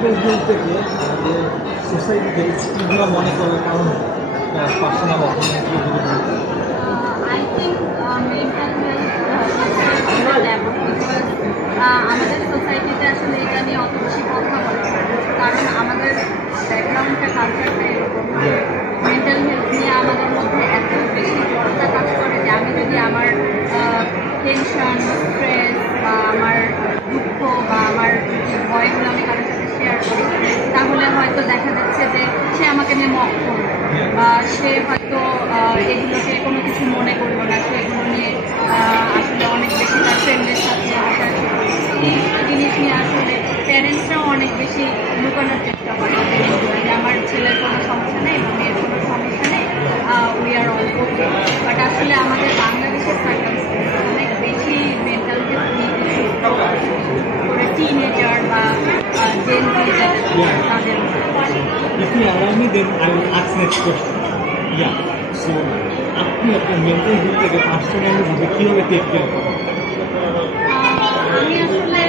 Mental health থেকে আমাদের সোসাইটিতে স্টিগমা মনে করার কারণ পার্সোনাল অপিনিয়ন যদি বলতে I think mental health আমাদের সোসাইটিতে আসলে এটা নিয়ে অত বেশি কথা বলে না। কারণ আমাদের ব্যাকগ্রাউন্ডটা কালচারটা এরকম মেন্টাল হেলথ নিয়ে আমাদের মধ্যে এত বেশি জড়তা কাজ করে যে আমি যদি আমার টেনশন স্ট্রেস বা আমার দুঃখ বা আমার ভয়গুলো আমি কারোর সাথে শেয়ার করি তাহলে হয়তো দেখা যাচ্ছে যে সে আমাকে নিয়ে মক করবে বা সে হয়তো এগুলোকে কোনো কিছু মনে করবো না, সে এগুলো নিয়ে আসলে অনেক বেশি তার ফ্রেন্ডের সাথে হাসাহাসি করবে। এই জিনিস নিয়ে আসলে প্যারেন্টসরাও অনেক বেশি লুকানোর চেষ্টা করে যে আমার ছেলের কোনো সমস্যা নেই বা মেয়ের কোনো সমস্যা নেই, we are all okay. But আসলে আমাদের বাংলাদেশের সার্কামস্টেন্স অনেক বেশি মেন্টাল হেলথ নিয়ে করে টিনেজার বা জেন তাদের If you allow me, then I will ask next question. Yeah. So, আপনি আপনার মেন্টাল হেলথটাকে পার্সোনালি ভাবে কীভাবে টেক কেয়ার করেন? আমি আসলে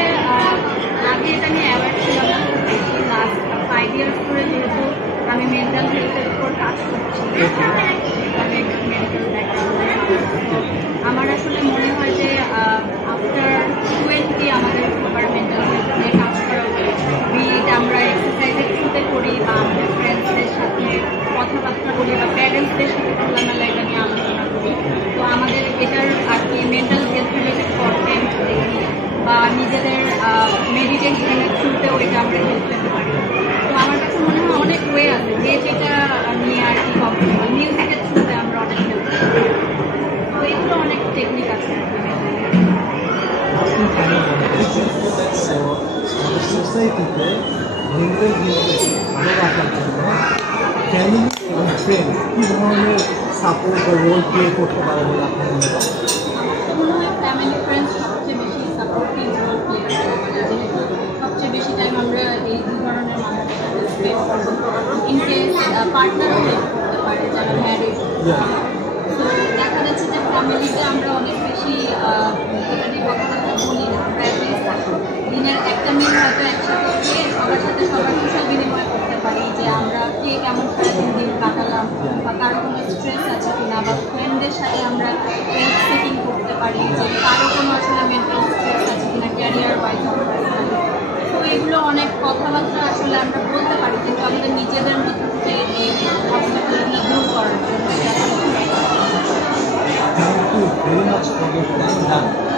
আগে এটা নিয়ে অ্যাওয়ার ছিলাম না খুব বেশি। লাস্ট 5 ইয়ার্স ধরে যেহেতু আমি মেন্টাল হেলথের উপর কাজ করছি, আমি মেডিকেল আমার আসলে মনে হয় যে আফটার 20 আমাদের সবার মেন্টাল হেলথ নিয়ে কাজ করা উচিত। বিট আমরা এক্সারসাইজের থ্রুতে করি বা আমাদের ফ্রেন্ডসদের সাথে কথাবার্তা বলি বা প্যারেন্টসদের সাথে খোলামেলা এটা নিয়ে আলোচনা করি। তো আমাদের এটার আর কি মেন্টাল হেলথ রিলেটেড কন্টেন্ট দেখি বা নিজেদের মেডিটেশনের থ্রুতেও এটা আমরা হেল্প পেতে পারি। তো আমার কাছে মনে হয় অনেক ওয়ে আছে যে যেটা নিয়ে আর কি কমফোর্টেবল। মিউজিকের থ্রুতে আমরা অনেক হেল্প পেতে পারি। তো এগুলো অনেক টেকনিক আছে আর কি। আমাদের সোসাইটিতে মেন্টাল হেলথকে ভালো রাখার জন্য ফ্যামিলি এবং ফ্রেন্ড কী ধরনের সাপোর্ট বা রোল প্লে করতে পারে বলে আপনি মনে করেন? মনে হয় ফ্যামিলি ফ্রেন্ডস সবচেয়ে বেশি সাপোর্টিভ রোল প্লে করে, যেহেতু সবচেয়ে বেশি টাইম আমরা এই দু ধরনের মানুষের সাথে স্পেন্ড করবো। ইনকেস পার্টনারও হেল্প করতে পারে যারা ম্যারিড। তো দেখা যাচ্ছে যে ফ্যামিলিতে আমরা অনেক বেশি এটা নিয়ে কথাবার্তা বলি না, দিনের একটা মিল হয়তো একসাথে গিয়ে সবার সাথে সবার কুশল বিনিময় করতে পারি যে আমরা কে কেমন করে দিন কাটালাম বা কারো কোনো স্ট্রেস আছে কিনা, বা ফ্রেন্ডদের সাথে আমরা হেল্প সিকিং করতে পারি যে কারো কোনো আসলে মেন্টাল স্ট্রেস আছে কিনা ক্যারিয়ার ওয়াইজ। তো এগুলো অনেক কথাবার্তা আসলে আমরা বলতে পারি, কিন্তু আমাদের নিজেদের মধ্যে থেকে এই অবস্থাগুলো দূর করার জন্য। Thank you very much for your time.